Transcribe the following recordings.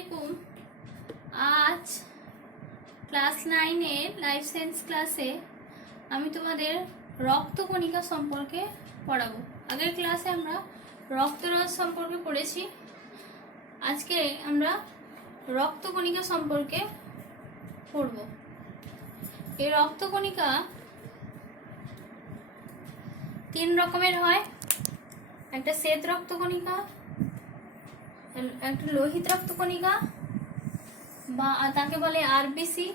আলাইকুম। আজ class 9 life science ক্লাসে আমি তোমাদের রক্তকণিকা সম্পর্কে পড়াবো। আগের ক্লাসে আমরা রক্তরস সম্পর্কে পড়েছি। আজকে আমরা রক্তকণিকা সম্পর্কে পড়ব। এই রক্তকণিকা 3 রকমের হয়। একটা শ্বেত রক্তকণিকা, একটা লোহিত রক্তকণিকা বা তাকে বলে আরবিসি,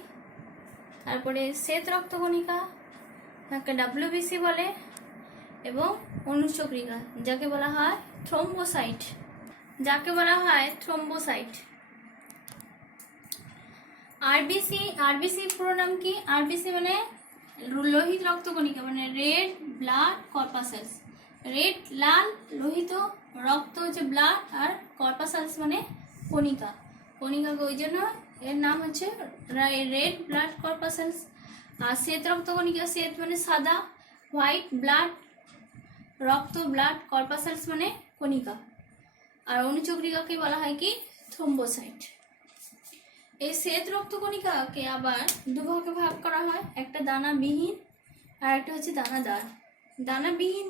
তারপরে শ্বেত রক্তকণিকা তাকে ডাব্লিউবিসি বলে, এবং অনুচক্রিকা যাকে বলা হয় থ্রোম্বোসাইট। আরবিসি পুরো নাম কি? আরবিসি মানে লোহিত রক্তকণিকা, মানে রেড ব্লাড কর্পাসালস। রেড লাল, লোহিত রক্ত হচ্ছে ব্লাড, আর কর্পাসালস মানে কণিকা। ওই জন্য এর নাম হচ্ছে রেড ব্লাড কর্পাসালস। আর শ্বেত রক্তকণিকা, শ্বেত মানে সাদা, হোয়াইট ব্লাড রক্ত, ব্লাড কর্পাসালস মানে কণিকা। আর অনুচক্রিকাকে বলা হয় কি? থ্রোম্বোসাইট। এই শ্বেত রক্তকণিকাকে আবার দুভাগে ভাগ করা হয়, একটা দানাবিহীন আর একটা হচ্ছে দানাদার। দানাবিহীন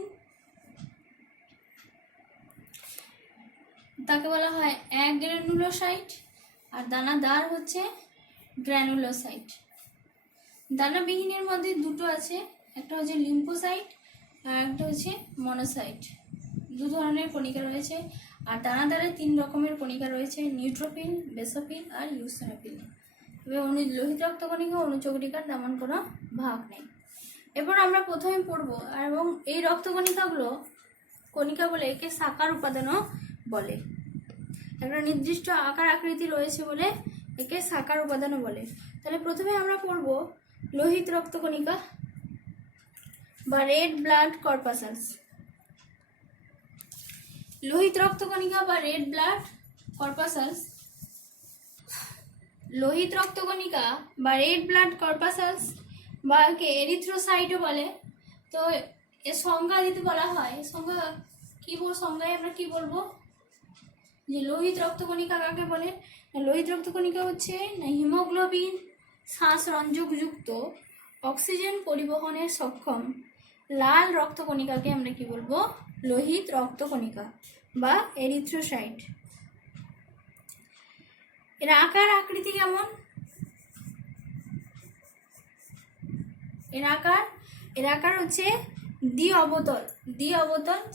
তাকে বলা হয় অ্যাগ্রানুলোসাইট, আর দানাদার হচ্ছে গ্র্যানুলোসাইট। দানাবিহীনের মধ্যে দুটো আছে, একটা হচ্ছে লিম্ফোসাইট আর একটা হচ্ছে মনোসাইট। দু ধরনের কণিকা রয়েছে। আর দানাদারে 3 রকমের কণিকা রয়েছে, নিউট্রোফিল, বেসোফিল আর ইউসিনোফিল। তবে লোহিত রক্তকণিকা অনুচক্রিকার তেমন কোনো ভাগ নেই। এরপর আমরা প্রথমে পড়ব, এবং এই রক্তকণিকাগুলো কণিকা বলে একে সাকার উপাদানও বলে। একটা নির্দিষ্ট আকার আকৃতি রয়েছে বলে একে সাকার উপাদানও বলে। তাহলে প্রথমে আমরা পড়ব লোহিত রক্তকণিকা বা রেড ব্লাড কর্পাসালস। লোহিত রক্তকণিকা বা রেড ব্লাড কর্পাসালস, লোহিত রক্তকণিকা বা রেড ব্লাড কর্পাসালস বা একে এরিথ্রোসাইটও বলে। তো এর সংজ্ঞা দিতে বলা হয়, সংজ্ঞায় আমরা কি বলবো যে লোহিত রক্তকণিকা কাকে বলে? লোহিত রক্তকণিকা হচ্ছে হিমোগ্লোবিন শ্বাসরঞ্জকযুক্ত অক্সিজেন পরিবহনের সক্ষম লাল রক্তকণিকাকে আমরা কি বলবো? লোহিত রক্তকণিকা বা এরিথ্রোসাইট। এর আকার আকৃতি কেমন? এর আকার হচ্ছে দ্বি অবতল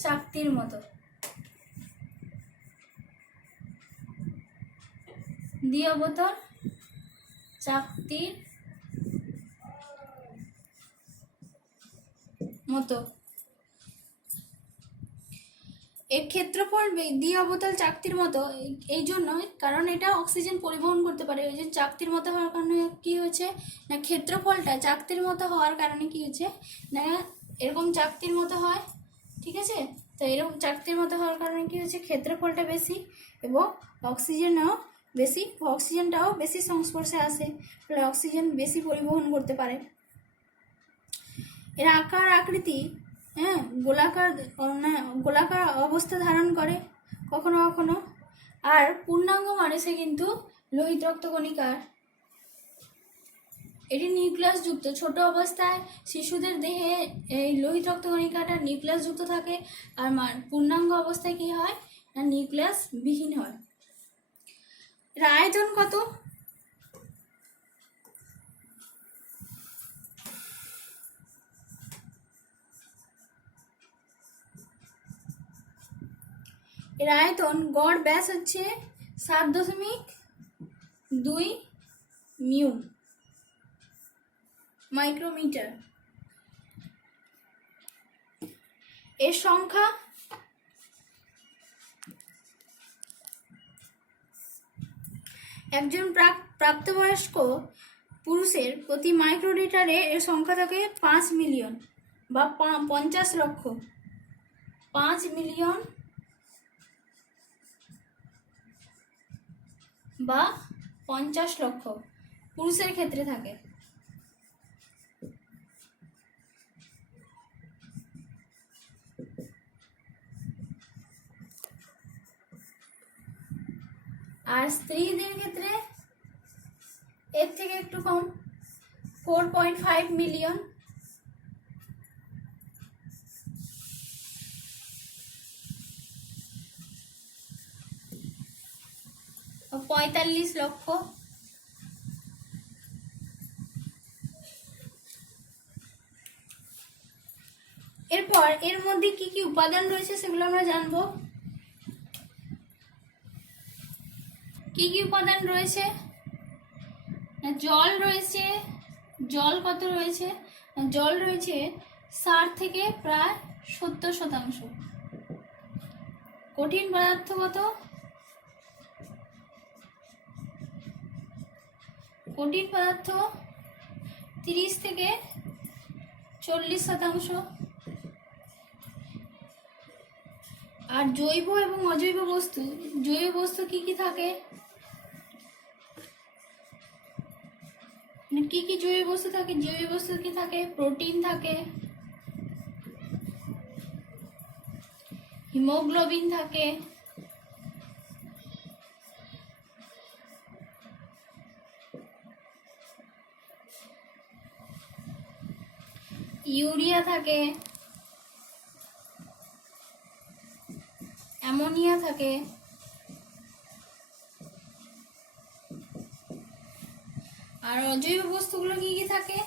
চাকতির মতো। দ্বি অবতল চাকতির মতো। এর ক্ষেত্রফল দ্বি অবতল চাকতির মতো এই জন্য, কারণ এটা অক্সিজেন পরিবহন করতে পারে। ওই যে চাকতির মতো হওয়ার কারণে কি হয়েছে না, ক্ষেত্রফলটা চাকতির মতো হওয়ার কারণে কি হয়েছে না, এরকম চাকতির মতো হয়, ঠিক আছে? তো এরকম চাকতির মতো হওয়ার কারণে কি হয়েছে, ক্ষেত্রফলটা বেশি এবং অক্সিজেনটাও বেশি সংস্পর্শে আসে, ফলে অক্সিজেন বেশি পরিবহন করতে পারে। এর আকার আকৃতি গোলাকার অবস্থা ধারণ করে কখনো কখনো। আর পূর্ণাঙ্গ মানুষে কিন্তু লোহিত রক্তকণিকার এটি নিউক্লিয়াস যুক্ত। ছোট অবস্থায় শিশুদের দেহে এই লোহিত রক্তকণিকাটা নিউক্লিয়াস যুক্ত থাকে, আর পূর্ণাঙ্গ অবস্থায় কি হয় না, নিউক্লিয়াস বিহীন হয়। এর আয়তন কত? এর আয়তন গড় ব্যাস হচ্ছে 7.2 মাইক্রোমিটার। এর সংখ্যা একজন প্রাপ্তবয়স্ক পুরুষের প্রতি মাইক্রোলিটারে এর সংখ্যা থাকে 5 মিলিয়ন বা 50 লক্ষ। 5 মিলিয়ন বা 50 লক্ষ পুরুষের ক্ষেত্রে থাকে। আর স্ত্রীদের ক্ষেত্রে এর থেকে একটু কম, 4.5 মিলিয়ন। ও 45 লক্ষ। এরপর এর মধ্যে কি কি উপাদান রয়েছে সেগুলো আমরা জানবো। কি কি উপাদান রয়েছে? জল রয়েছে। জল কত রয়েছে? জল রয়েছে 60 থেকে প্রায় 70%। কঠিন পদার্থ কত? কঠিন পদার্থ 30 থেকে 40%। আর জৈব এবং অজৈব বস্তু, জৈব বস্তু কি কি থাকে? কি কি জৈব বস্তু থাকে? জৈব বস্তু কি থাকে? প্রোটিন থাকে, হিমোগ্লোবিন থাকে, ইউরিয়া থাকে, অ্যামোনিয়া থাকে, আর অজৈব বস্তুগুলো কি কি থাকে?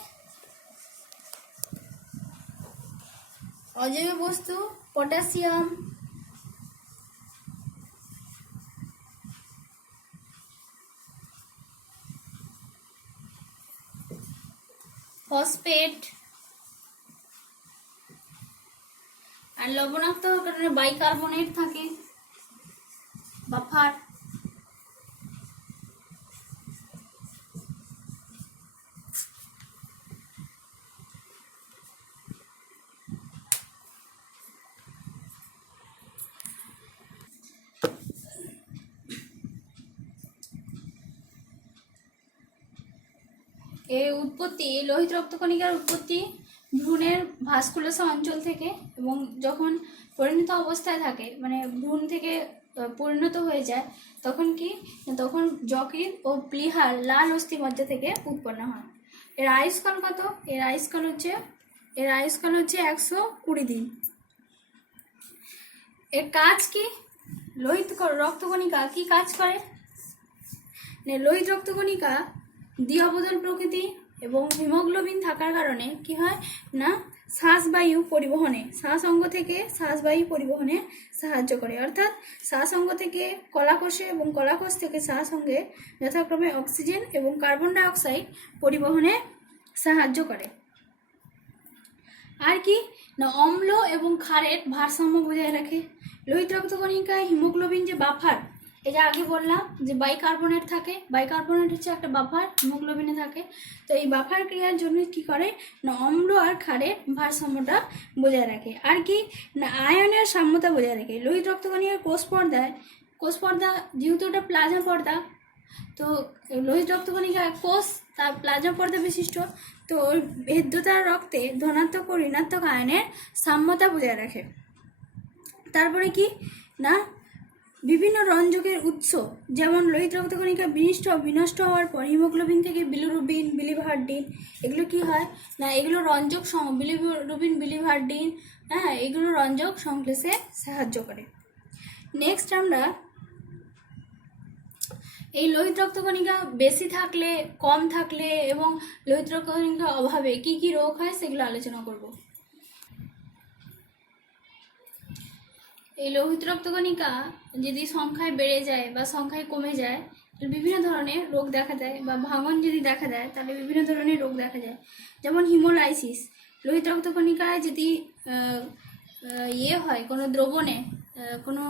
অজৈব বস্তু পটাশিয়াম, ফসফেট, আর লবণাক্ত কারণে বাইকার্বনেট থাকে, বাফার। এর উৎপত্তি, লোহিত রক্তকণিকার উৎপত্তি ভ্রূণের ভাস্কুলাস অঞ্চল থেকে, এবং যখন পরিণত অবস্থায় থাকে, মানে ভ্রূণ থেকে পরিণত হয়ে যায়, তখন কি, তখন যকৃৎ ও প্লীহার লাল অস্থিমজ্জা থেকে উৎপন্ন হয়। এর আয়ুষ্কাল কত? এর আয়ুষ্কাল হচ্ছে 120 দিন। এর কাজ কি? লোহিত রক্তকণিকা কি কাজ করে? লোহিত রক্তকণিকা দ্বিঅবদান প্রকৃতি এবং হিমোগ্লোবিন থাকার কারণে কি হয় না, শ্বাসবায়ু পরিবহনে, শ্বাস অঙ্গ থেকে শ্বাসবায়ু পরিবহনে সাহায্য করে। অর্থাৎ শ্বাস অঙ্গ থেকে কলাকোষে এবং কলাকোষ থেকে শ্বাস অঙ্গে যথাক্রমে অক্সিজেন এবং কার্বন ডাই অক্সাইড পরিবহনে সাহায্য করে। আর কি না, অম্ল এবং ক্ষারের ভারসাম্য বজায় রাখে। লোহিত রক্তকণিকায় হিমোগ্লোবিন যে বাফার, এটা আগে বললাম যে বাইকার্বনেট থাকে, বাইকার্বনেট হচ্ছে একটা বাফার, হিমোগ্লোবিনে থাকে। তো এই বাফার ক্রিয়ার জন্য কি করে না, অম্ল আর ক্ষারের ভারসাম্যটা বজায় রাখে। আর কি না, আয়নের সাম্যতা বজায় রাখে। লোহিত রক্তকণিকার কোষ পর্দা যেহেতু ওটা প্লাজমা পর্দা, তো লোহিত রক্তকণিকা কোষ তার প্লাজমা পর্দা বিশিষ্ট, তো ওই ভেদ্যতার রক্তে ধনাত্মক ও ঋণাত্মক আয়নের সাম্যতা বজায় রাখে। তারপরে কি না, বিভিন্ন রঞ্জকের উৎস, যেমন লোহিত রক্তকণিকা বিনষ্ট হওয়ার পর হিমোগ্লোবিন থেকে বিলিরুবিন, বিলিভার্ডিন, এগুলো কি হয় না, এগুলো রঞ্জক বিলিরুবিন, বিলিভার্ডিন, হ্যাঁ, এগুলো রঞ্জক সংশ্লেষে সাহায্য করে। নেক্সট আমরা এই লোহিত রক্তকণিকা বেশি থাকলে, কম থাকলে এবং লোহিত রক্তকণিকা অভাবে কি কি রোগ হয় সেগুলো আলোচনা করব। এই লোহিত রক্তকণিকা যদি সংখ্যায় বেড়ে যায় বা সংখ্যায় কমে যায়, বিভিন্ন ধরনের রোগ দেখা দেয়, বা ভাঙন যদি দেখা দেয় তাহলে বিভিন্ন ধরনের রোগ দেখা যায়। যেমন হিমোলাইসিস, লোহিত রক্তকণিকায় যদি হয় কোনো দ্রবণে, কোনো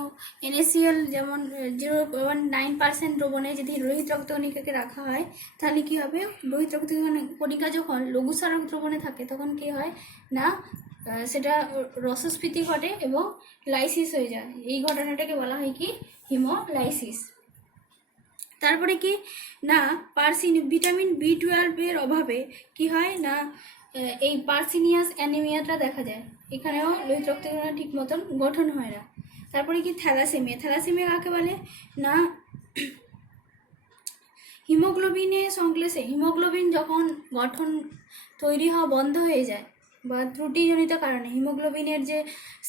NaCl যেমন 0.9% দ্রবণে যদি লোহিত রক্তকণিকাকে রাখা হয়, তাহলে কি হবে, লোহিত রক্তকণিকা যখন লঘুসারক দ্রবণে থাকে তখন কি হয় না, সেটা রসস্ফীতি ঘটে এবং লাইসিস হয়ে যায়। এই ঘটনাটাকে বলা হয় কি, হিমোলাইসিস। তারপরে কি না, ভিটামিন B12 এর অভাবে কি হয় না, এই পার্সিনিয়াস অ্যানিমিয়াটা দেখা যায়। এখানেও লোহিত রক্তকণিকা ঠিক মতন গঠন হয় না। তারপরে কি থ্যালাসেমিয়া কাকে বলে না, হিমোগ্লোবিনের সংশ্লেষে হিমোগ্লোবিন যখন গঠন তৈরি হওয়া বন্ধ হয়ে যায় বা ত্রুটিজনিত কারণে হিমোগ্লোবিনের যে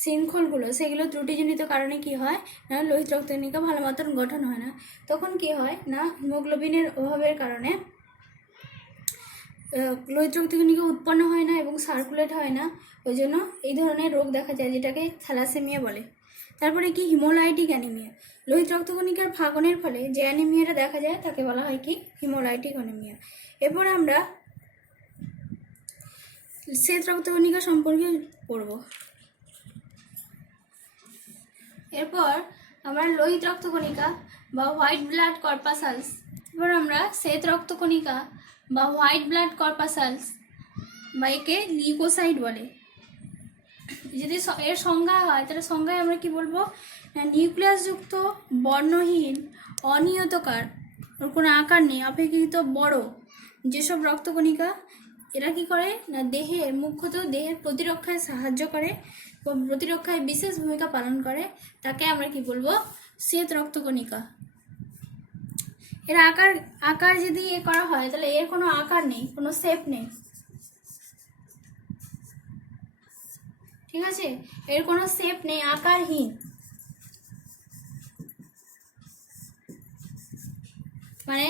শৃঙ্খলগুলো সেগুলো ত্রুটিজনিত কারণে কি হয় না লোহিত রক্তকণিকা ভালো মতন গঠন হয় না। তখন কি হয় না হিমোগ্লোবিনের অভাবের কারণে লোহিত রক্তকণিকা উৎপন্ন হয় না এবং সার্কুলেট হয় না, ওই জন্য এই ধরনের রোগ দেখা যায় যেটাকে থ্যালাসেমিয়া বলে। তারপরে কি হিমোলাইটিক অ্যানিমিয়া, লোহিত রক্তকণিকার ফাঁকনের ফলে যে অ্যানিমিয়াটা দেখা যায় তাকে বলা হয় কি হিমোলাইটিক অ্যানিমিয়া। এরপর আমরা শ্বেত রক্তকণিকা সম্পর্কে পড়ব। এরপর আমরা লোহিত রক্তকণিকা বা হোয়াইট ব্লাড কর্পাসালস, এরপর আমরা শ্বেত রক্তকণিকা বা হোয়াইট ব্লাড কর্পাসালস বা একে লিউকোসাইট বলে। যদি এর সংজ্ঞা হয় তাহলে সংজ্ঞায় আমরা কি বলবো না নিউক্লিয়াসযুক্ত বর্ণহীন অনিয়তকার, ওর কোনো আকার নেই, অপেক্ষাকৃত বড় যেসব রক্তকণিকা এরা কি করে না দেহের মুখ্যত দেহের প্রতিরক্ষায় সাহায্য করে বা প্রতিরক্ষায় বিশেষ ভূমিকা পালন করে, তাকে আমরা কি বলবো শ্বেত রক্তকণিকা। এর আকার যদি এ করা হয় তাহলে এর কোনো আকার নেই, কোনো শেপ নেই, ঠিক আছে, এর কোনো শেপ নেই, আকারহীন। মানে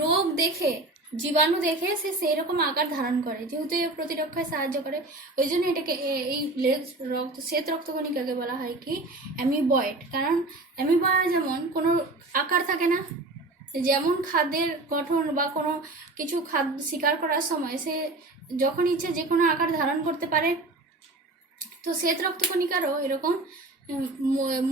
রোগ দেখে জীবাণু দেখে সে সেই রকম আকার ধারণ করে, যেহেতু এর প্রতিরক্ষায় সাহায্য করে ওই জন্য এটাকে এই শ্বেত রক্তকণিকাকে বলা হয় কি অ্যামিবয়েড। কারণ অ্যামিবয়েড যেমন কোনো আকার থাকে না, যেমন খাদ্যের গঠন বা কোনো কিছু খাদ্য শিকার করার সময় সে যখন ইচ্ছে যে কোনো আকার ধারণ করতে পারে, তো শ্বেত রক্তকণিকারও এরকম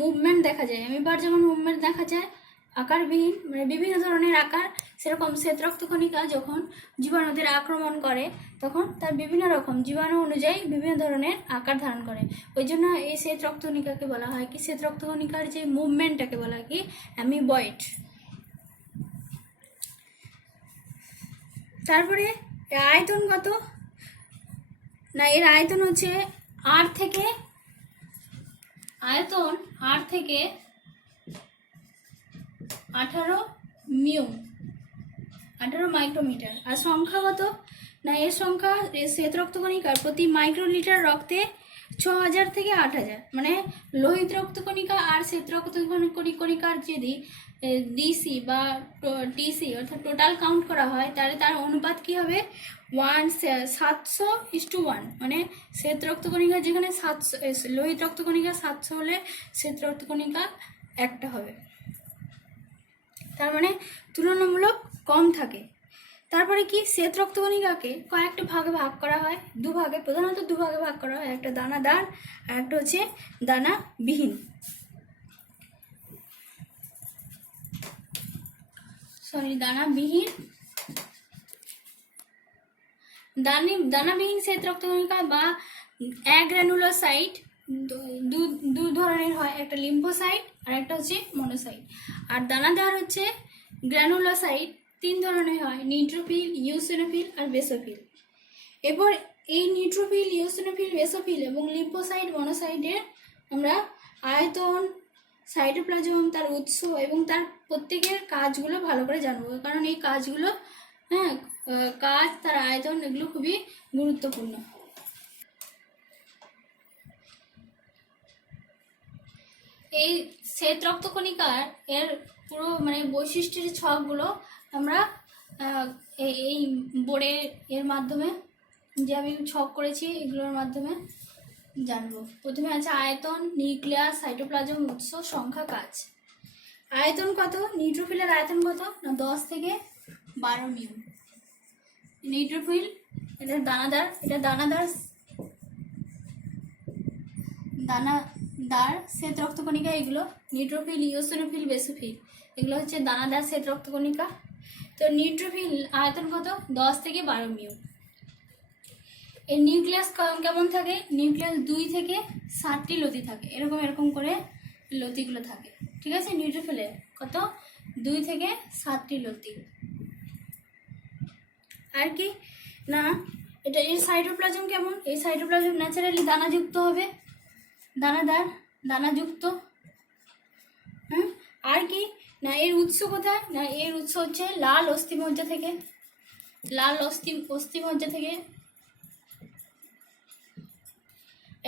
মুভমেন্ট দেখা যায়। অ্যামিবার যেমন মুভমেন্ট দেখা যায় আকারবিহীন, মানে বিভিন্ন ধরনের আকার, সেরকম শ্বেত রক্তকণিকা যখন জীবাণুদের আক্রমণ করে তখন তার বিভিন্ন রকম জীবাণু অনুযায়ী বিভিন্ন ধরনের আকার ধারণ করে, ওই জন্য এই শ্বেত রক্তকণিকাকে বলা হয় কি শ্বেত রক্তকণিকার যে মুভমেন্টটাকে বলা হয় কি অ্যামিবয়েড। তারপরে আয়তন কত না এর আয়তন হচ্ছে 8 থেকে 18 মিউ 18 মাইক্রোমিটার। আর সংখ্যাগত না এর সংখ্যা শ্বেত রক্তকণিকার প্রতি মাইক্রোলিটার রক্তে 6000 থেকে 8000। মানে লোহিত রক্তকণিকা আর শ্বেত রক্তকণিকার যদি ডিসি বা টিসি অর্থাৎ টোটাল কাউন্ট করা হয় তাহলে তার অনুপাত কি হবে 700:1। মানে শ্বেত রক্তকণিকা যেখানে 700, লোহিত রক্তকণিকা 700 হলে শ্বেত রক্তকণিকা 1টা হবে, তার মানে তুলনামূলক কম থাকে। তারপরে কি শ্বেত রক্তকণিকাকে কয়েকটা ভাগে ভাগ করা হয়, দুভাগে, প্রধানত দুভাগে ভাগ করা হয়, একটা দানাদার আর একটা হচ্ছে দানাবিহীন। দানাবিহীন শ্বেত রক্তকণিকা বা অ্যাগ্রানুলোসাইট দু ধরনের হয়, একটা লিম্ফোসাইট আর একটা হচ্ছে মনোসাইট। আর দানাদার হচ্ছে গ্র্যানুলোসাইট 3 ধরনের হয়, নিউট্রোফিল, ইওসিনোফিল আর বেসোফিল। এরপর এই নিউট্রোফিল, ইওসিনোফিল, বেসোফিল এবং লিম্ফোসাইট, মনোসাইটের আমরা আয়তন, সাইটোপ্লাজম, তার উৎস এবং তার প্রত্যেকের কাজগুলো ভালো করে জানবো, কারণ এই কাজগুলো কাজ, তার আয়তন এগুলো খুবই গুরুত্বপূর্ণ। এই শ্বেত রক্তকণিকার এর পুরো মানে বৈশিষ্ট্যের ছকগুলো আমরা এই বোর্ডে এর মাধ্যমে যে আমি ছক করেছি এগুলোর মাধ্যমে জানবো। প্রথমে আছে আয়তন, নিউক্লিয়াস, সাইটোপ্লাজম, উৎস, সংখ্যা, কাজ। আয়তন কত? নিউট্রোফিলের আয়তন কত না 10 থেকে 12 মিউ। নিউট্রোফিল এটা দানাদার শ্বেত রক্তকণিকা, এগুলো নিউট্রোফিল, ইওসিনোফিল, বেসোফিল এগুলো হচ্ছে দানাদার শ্বেত রক্তকণিকা। তো নিউট্রোফিল আয়তন কত 10 থেকে 12 মিউ। এর নিউক্লিয়াস কেমন থাকে? নিউক্লিয়াস 2 থেকে 7টি লতি থাকে, এরকম করে লতিগুলো থাকে, ঠিক আছে। নিউট্রোফিলের কত 2 থেকে 7টি লতি। আর কি না এটা এর সাইটোপ্লাজম কেমন? এই সাইটোপ্লাজম ন্যাচারালি দানাযুক্ত হবে, দানাদার দানাযুক্ত। আর কি না এর উৎস কোথায়? না এর উৎস হচ্ছে লাল অস্থিমজ্জা থেকে, লাল অস্থিমজ্জা থেকে।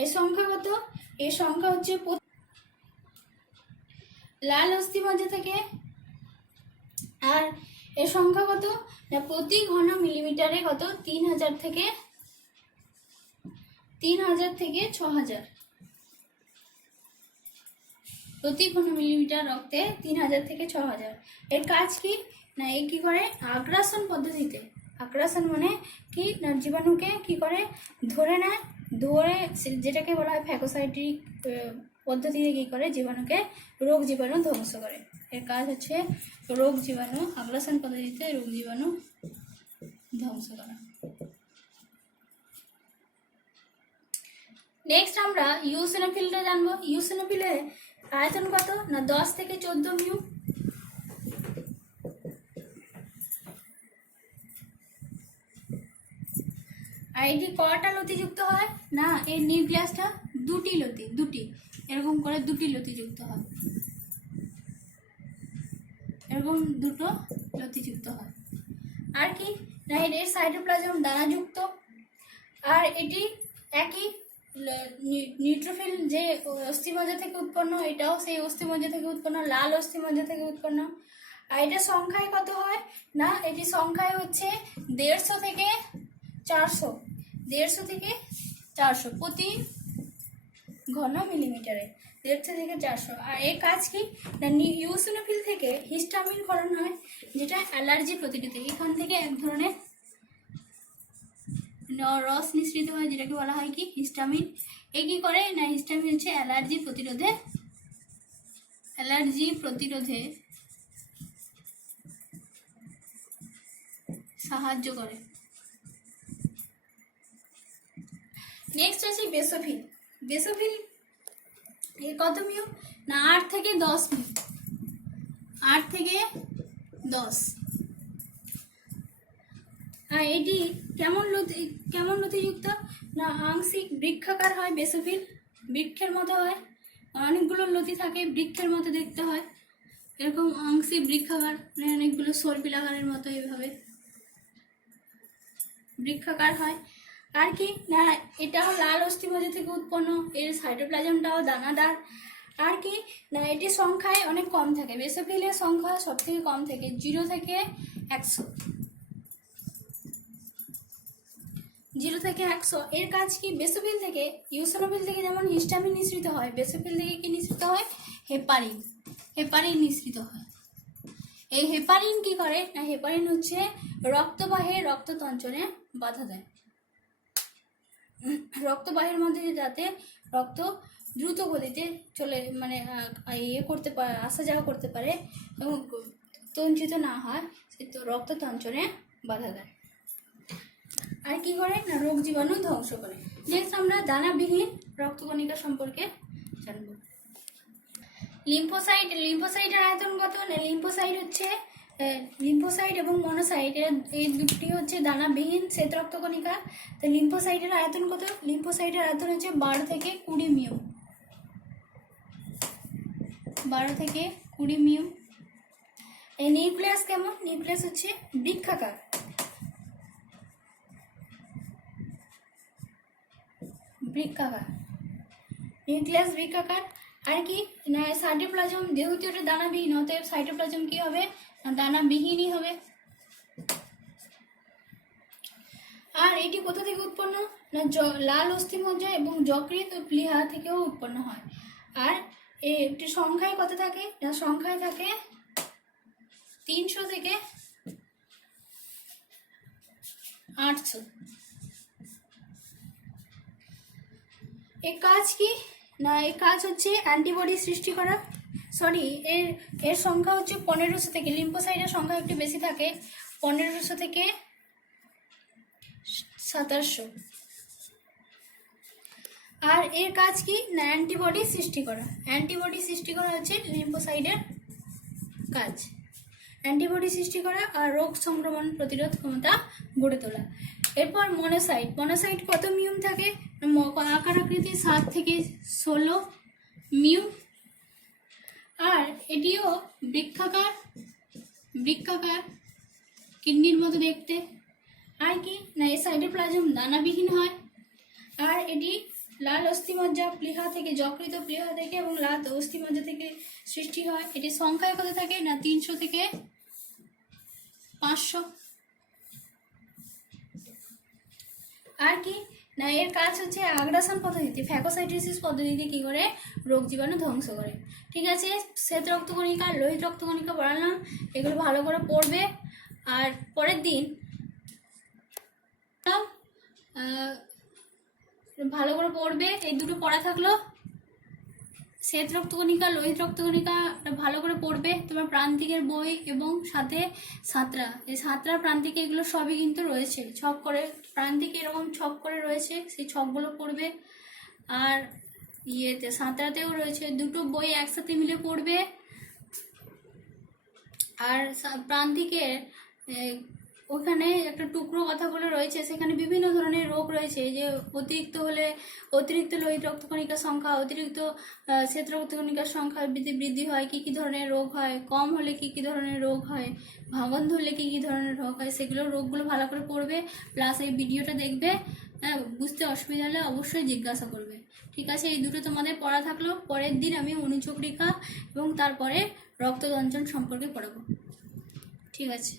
এর সংখ্যা কত? এর সংখ্যা হচ্ছে লাল অস্থিমজ্জা থেকে। আর এর সংখ্যা কত? না প্রতি ঘন মিলিমিটারে কত? 3000 থেকে 6000। প্রতি ঘন মিলিমিটার রক্তে 3000 থেকে 6000। এর কাজ কি? না এ কি করে? আগ্রাসন পদ্ধতিতে, আগ্রাসন মানে কি? না জীবাণুকে কি করে? ধরে নেয়, ধরে যেটাকে বলা হয় ফ্যাগোসাইটিক পদ্ধতিতে কি করে? জীবাণুকে, রোগ জীবাণু ধ্বংস করে। এর কাজ হচ্ছে রোগ জীবাণু, আগ্রাসন পদ্ধতিতে রোগ জীবাণু ধ্বংস করা। নেক্সট আমরা ইউসিনোফিলটা জানবো। ইউসিনোফিলের আয়তন কত? না 10 থেকে 14 মিউ। আর এটি কয়টা লতিযুক্ত হয়? না এর নিউক্লিয়াসটা দুটি এরকম করে দুটি লতিযুক্ত হয়, এরকম দুটো লতিযুক্ত হয়। আর কি? না এর সাইটোপ্লাজম দানাযুক্ত। আর এটি একই নিউট্রোফিল যে অস্থিমজ্জা থেকে উৎপন্ন, এটাও সেই অস্থিমজ্জা থেকে উৎপন্ন, লাল অস্থিমজ্জা থেকে উৎপন্ন। আর এটা সংখ্যায় কত হয়? না এটি সংখ্যায় হচ্ছে 150 থেকে 400, 150 থেকে 400 প্রতি ঘন মিলিমিটারে, 150 থেকে 400। আর এর কাজ কি? না ইউসিনোফিল থেকে হিস্টামিন ক্ষরণ হয়, যেটা অ্যালার্জি প্রতিরোধে। এখান থেকে এক ধরনের রস নিঃসৃত হয়, যেটাকে বলা হয় কি? হিস্টামিন। এ কি করে? না হিস্টামিন হচ্ছে অ্যালার্জি প্রতিরোধে সাহায্য করে। নেক্সট আছে বেসোফিল। বেসোফিল এর কত মিউ? না 8 থেকে 10 মিউ, 8 থেকে 10। আর এটি কেমন লতিযুক্ত? না আংশিক বৃক্ষাকার হয় বেসোফিল, বৃক্ষের মতো হয়, অনেকগুলো লতি থাকে, বৃক্ষের মতো দেখতে হয়, এরকম আংশিক বৃক্ষাকার, মানে অনেকগুলো সর্পিলাকারের মতো এইভাবে বৃক্ষাকার হয়। আর কি? না এটাও লাল অস্থিমজ্জা থেকে উৎপন্ন, এর সাইটোপ্লাজমটাও দানাদার। আর কি? না এটি সংখ্যায় অনেক কম থাকে, বেসোফিলের সংখ্যা সব থেকে কম থাকে 0 থেকে 100, 0 থেকে 100। এর কাজ কি? বেসোফিল থেকে, ইউসিনোফিল থেকে যেমন হিস্টামিন নিঃসৃত হয়, বেসোফিল থেকে কি নিঃসৃত হয়? হেপারিন নিঃসৃত হয়। এই হেপারিন কি করে? না হেপারিন হচ্ছে রক্তবাহের রক্ততঞ্চনে বাধা দেয়, রক্তবাহের মধ্যে যাতে রক্ত দ্রুত গতিতে চলে, মানে করতে পারে, আসা যাওয়া করতে পারে এবং তঞ্চিত না হয়, সে তো রক্ততঞ্চনে বাধা দেয়। আর কি করে? না রোগ জীবাণু ধ্বংস করে। নেক্সট আমরা দানাবিহীন রক্তকণিকা সম্পর্কে জানবো। লিম্ফোসাইটের আয়তন কত? না লিম্ফোসাইট এবং মনোসাইট এই দুটি হচ্ছে দানাবিহীন শ্বেত রক্তকণিকা। তো লিম্ফোসাইটের আয়তন কত? লিম্ফোসাইটের আয়তন হচ্ছে 12 থেকে 20 মিউ, 12 থেকে 20 মিউ। এই নিউক্লিয়াস কেমন? নিউক্লিয়াস হচ্ছে বৃক্ষাকার, নিউক্লিয়াস বৃক্ষাকার। আর কি? না সাইটোপ্লাজম, যেহেতু এটা দানাবিহীন, অতএব সাইটোপ্লাজম কি হবে? না দানাবিহীনই হবে। আর এটি কোথা থেকে উৎপন্ন? না লাল অস্থিমজ্জা এবং যকৃৎ ও প্লীহা থেকেও উৎপন্ন হয়। আর এটি সংখ্যায় কত থাকে? না সংখ্যায় থাকে 300 থেকে 800। এর কাজ কি? না এর কাজ হচ্ছে অ্যান্টিবডি সৃষ্টি করা। এর সংখ্যা হচ্ছে 1500 থেকে, লিম্ফোসাইটের সংখ্যা একটু বেশি থাকে, 1500 থেকে 1700। আর এর কাজ কি? না অ্যান্টিবডি সৃষ্টি করা হচ্ছে লিম্ফোসাইটের কাজ, অ্যান্টিবডি সৃষ্টি করা আর রোগ সংক্রমণ প্রতিরোধ ক্ষমতা গড়ে তোলা। এরপর মনোসাইট কত মিউম থাকে? আকার আকৃতি 7 থেকে 16 মিউ। আর এটিও বৃক্ষাকার, বৃক্ষাকার, কিডনির মতো দেখতে। আর কি না, এই সাইটোপ্লাজম দানাবিহীন হয়। আর এটি লাল অস্থিমজ্জা প্লীহা থেকে, যকৃত প্লীহা থেকে এবং লাল অস্থিমজ্জা থেকে সৃষ্টি হয়। এটি সংখ্যায় কত থাকে না 300 থেকে 500। আর কি না, এর কাজ হচ্ছে আগ্রাসন পদ্ধতিতে, ফ্যাগোসাইটোসিস পদ্ধতিতে কি করে রোগ জীবাণু ধ্বংস করে। ঠিক আছে, শ্বেত রক্তকণিকা, লোহিত রক্তকণিকা পড়ালাম, এগুলো ভালো করে পড়বে। আর পরের দিন ভালো করে পড়বে। এই দুটো পড়া থাকলো, শ্বেত রক্তকণিকা, লোহিত রক্তকণিকা ভালো করে পড়বে। তোমার প্রান্তিকের বই এবং সাথে সাঁতরা, এই সাঁতরা প্রান্তিকে এগুলো সবই কিন্তু রয়েছে ছক করে, প্রান্তিকে এরকম ছক করে রয়েছে, সেই ছকগুলো পড়বে। আর ইয়েতে সাঁতরাতেও রয়েছে, দুটো বই একসাথে মিলে পড়বে। আর প্রান্তিকের ওখানে একটা টুকরো কথা বলে রয়েছে, সেখানে বিভিন্ন ধরনের রোগ রয়েছে, যে অতিরিক্ত হলে অতিরিক্ত লোহিত রক্তকণিকার সংখ্যা, অতিরিক্ত শ্বেত রক্তকণিকার সংখ্যা বৃদ্ধি হয়, কী কী ধরনের রোগ হয়, কম হলে কী কী ধরনের রোগ হয়, ভাঙন ধরলে কী কী ধরনের রোগ হয়, সেগুলো রোগগুলো ভালো করে পড়বে। প্লাস এই ভিডিওটা দেখবে, বুঝতে অসুবিধা হলে অবশ্যই জিজ্ঞাসা করবে। ঠিক আছে, এই দুটো তোমাদের পড়া থাকলো। পরের দিন আমি অনুচক্রিকা এবং তারপরে রক্তদঞ্চন সম্পর্কে পড়াবো। ঠিক আছে।